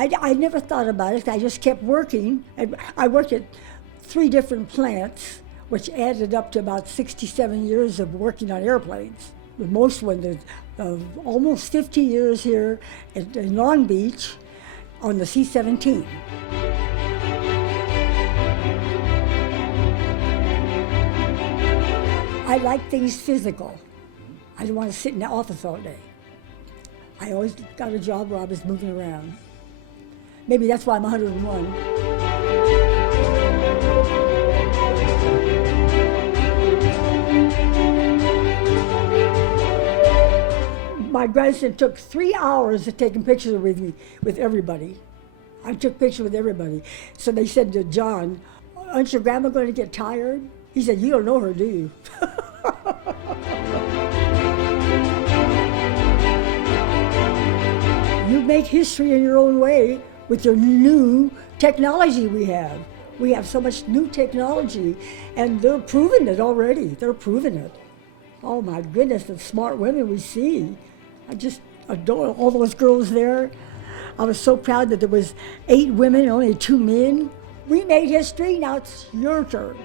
I never thought about it. I just kept working. And I worked at 3 different plants, which added up to about 67 years of working on airplanes. The most one, almost 50 years here in Long Beach on the C-17. I like things physical. I don't want to sit in the office all day. I always got a job where I was moving around. Maybe that's why I'm 101. My grandson took 3 hours of taking pictures with me, with everybody. I took pictures with everybody. So they said to John, aren't your grandma going to get tired? He said, you don't know her, do you? You make history in your own way with the new technology we have. We have so much new technology, and they're proving it already. They're proving it. Oh my goodness, the smart women we see. I just adore all those girls there. I was so proud that there was 8 women and only 2 men. We made history, now it's your turn.